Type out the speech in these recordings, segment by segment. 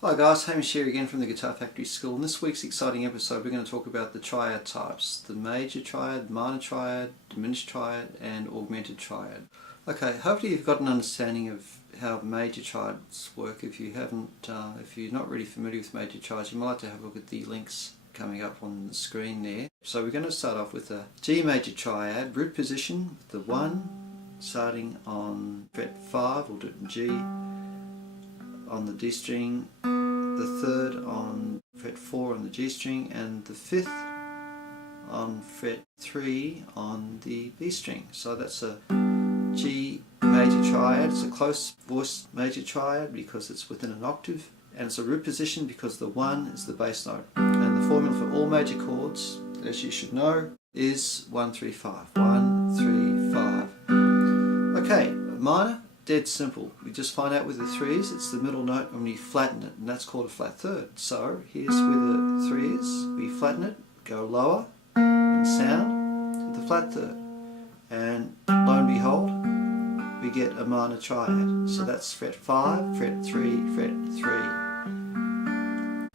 Hi guys, Hamish here again from the Guitar Factory School. In this week's exciting episode we're going to talk about the triad types. The Major Triad, Minor Triad, Diminished Triad and Augmented Triad. Okay, hopefully you've got an understanding of how Major Triads work. If you haven't, if you're not really familiar with Major Triads, you might like to have a look at the links coming up on the screen there. So we're going to start off with a G Major Triad, root position, with the 1 starting on fret 5, we'll do it in G, on the D string, the 3rd on fret 4 on the G string, and the 5th on fret 3 on the B string. So that's a G major triad. It's a close voice major triad because it's within an octave, and it's a root position because the 1 is the bass note. And the formula for all major chords, as you should know, is 1, 3, 5. 1, 3, 5. Okay, minor, dead simple. We just find out where the 3 is. It's the middle note and we flatten it, and that's called a flat third. So here's where the 3 is. We flatten it, go lower in sound to the flat third, and lo and behold, we get a minor triad. So that's fret 5, fret 3, fret 3.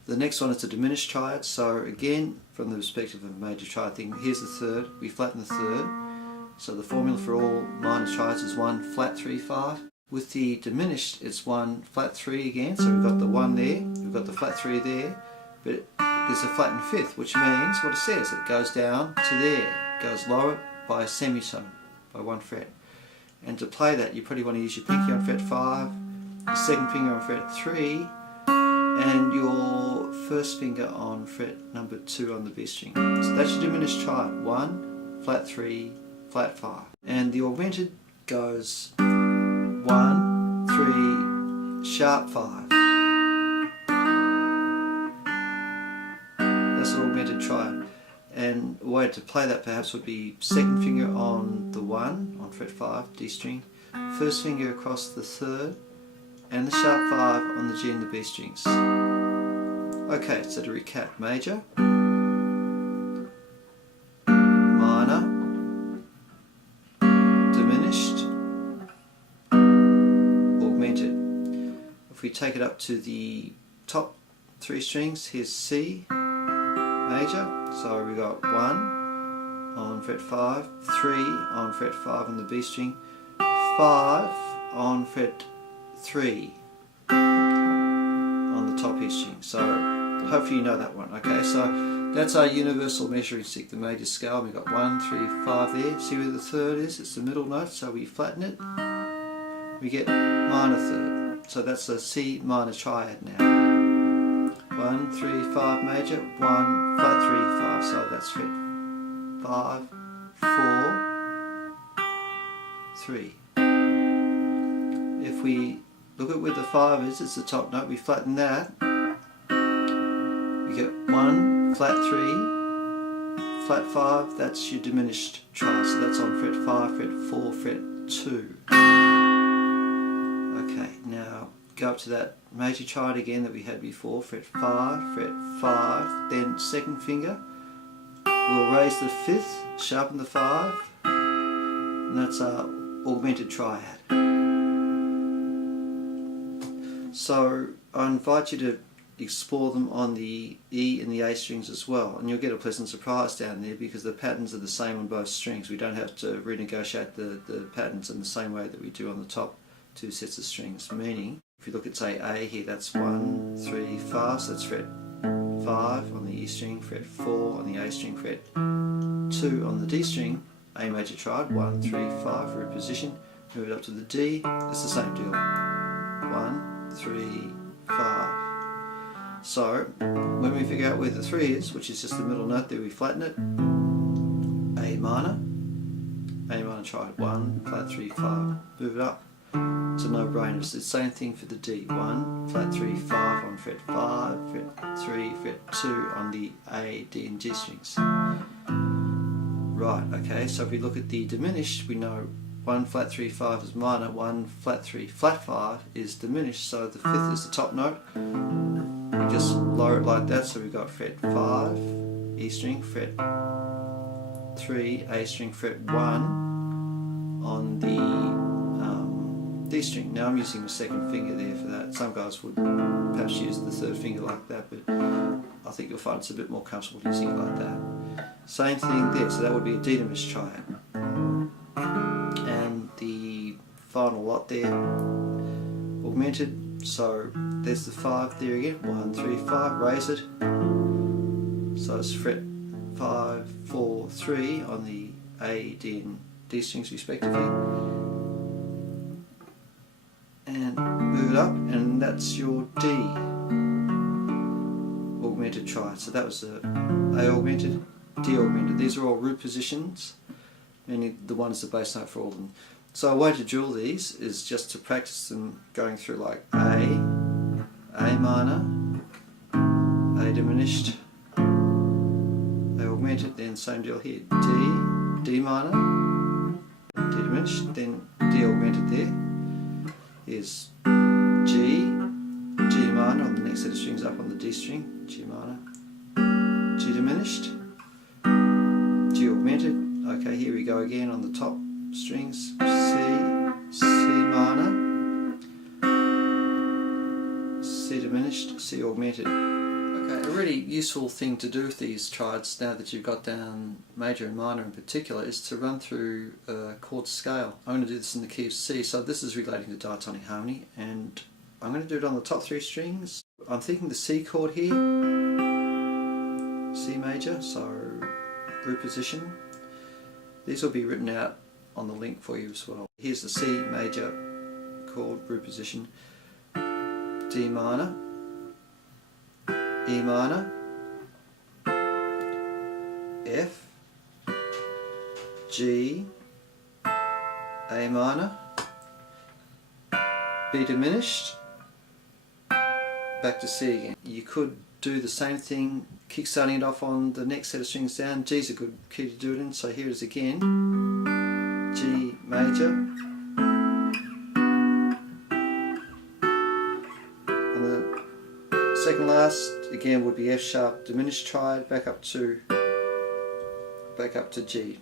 The next one is a diminished triad. So again, from the perspective of a major triad thing, here's the 3rd, we flatten the 3rd. So the formula for all minor triads is 1, flat 3, 5. With the diminished, it's 1, flat 3 again. So we've got the 1 there, we've got the flat 3 there, but there's a flattened 5th, which means what it says, it goes down to there, it goes lower by a semitone, by 1 fret. And to play that, you probably want to use your pinky on fret 5, your second finger on fret 3, and your first finger on fret number 2 on the B string. So that's your diminished triad, 1, flat 3, flat 5. And the augmented goes 1, 3, sharp 5. That's an augmented triad. And a way to play that perhaps would be second finger on the 1 on fret 5, D string, first finger across the 3rd, and the sharp 5 on the G and the B strings. Okay, so to recap: major, minor, diminished, augmented. If we take it up to the top 3 strings, here's C major, so we got 1 on fret 5, 3 on fret 5 on the B string, 5 on fret 3 on the top E string. So hopefully you know that one. Okay, so that's our universal measuring stick, the major scale. We've got 1, 3, 5 there. See where the 3rd is? It's the middle note, so we flatten it, we get minor 3rd. So that's a C minor triad now. 1, 3, 5 major, 1, flat 3, 5. So that's fret 5, 4, 3. If we look at where the 5 is, it's the top note, we flatten that, we get 1, flat 3, flat 5, that's your diminished triad. So that's on fret 5, fret 4, fret 2. Okay, now go up to that major triad again that we had before, fret 5, fret 5, then second finger, we'll raise the 5th, sharpen the 5, and that's our augmented triad. So I invite you to explore them on the E and the A strings as well, and you'll get a pleasant surprise down there because the patterns are the same on both strings. We don't have to renegotiate the patterns in the same way that we do on the top 2 sets of strings, meaning if you look at, say, A here, that's 1, 3, 5, so that's fret 5 on the E string, fret 4 on the A string, fret 2 on the D string, A major triad, 1, 3, 5, root position, move it up to the D, it's the same deal, 1, 3, 5. So when we figure out where the 3 is, which is just the middle note there, we flatten it, A minor triad, 1, flat 3, 5, move it up. It's a no-brainer. It's the same thing for the D. 1, flat 3, 5 on fret 5, fret 3, fret 2 on the A, D and G strings. Right, okay, so if we look at the diminished, we know 1, flat 3, 5 is minor, 1, flat 3, flat 5 is diminished, so the 5th is the top note. We just lower it like that, so we've got fret 5, E string, fret 3, A string, fret 1 on the D string. Now I'm using the second finger there for that. Some guys would perhaps use the third finger like that, but I think you'll find it's a bit more comfortable using it like that. Same thing there, so that would be a D diminished triad. And the final lot there, augmented, so there's the 5 there again, 1, 3, 5, raise it. So it's fret 5, 4, 3 on the A, D and D strings respectively. And move it up, and that's your D augmented triad. So that was the A augmented, D augmented. These are all root positions, and the one is the bass note for all of them. So a way to drill these is just to practice them going through like A minor, A diminished, A augmented, then same deal here, D minor, D diminished, then D augmented there. Here's G minor on the next set of strings up on the D string, G minor, G diminished, G augmented. Okay, here we go again on the top strings, C minor, C diminished, C augmented. Okay, a really useful thing to do with these triads, now that you've got down major and minor in particular, is to run through a chord scale. I'm going to do this in the key of C, so this is relating to diatonic harmony, and I'm going to do it on the top 3 strings. I'm thinking the C chord here, C major, so root position. These will be written out on the link for you as well. Here's the C major chord, root position, D minor, E minor, F, G, A minor, B diminished, back to C again. You could do the same thing, kick-starting it off on the next set of strings down. G's a good key to do it in, so here it is again. G major, and the second last again would be F sharp diminished triad, back up to G.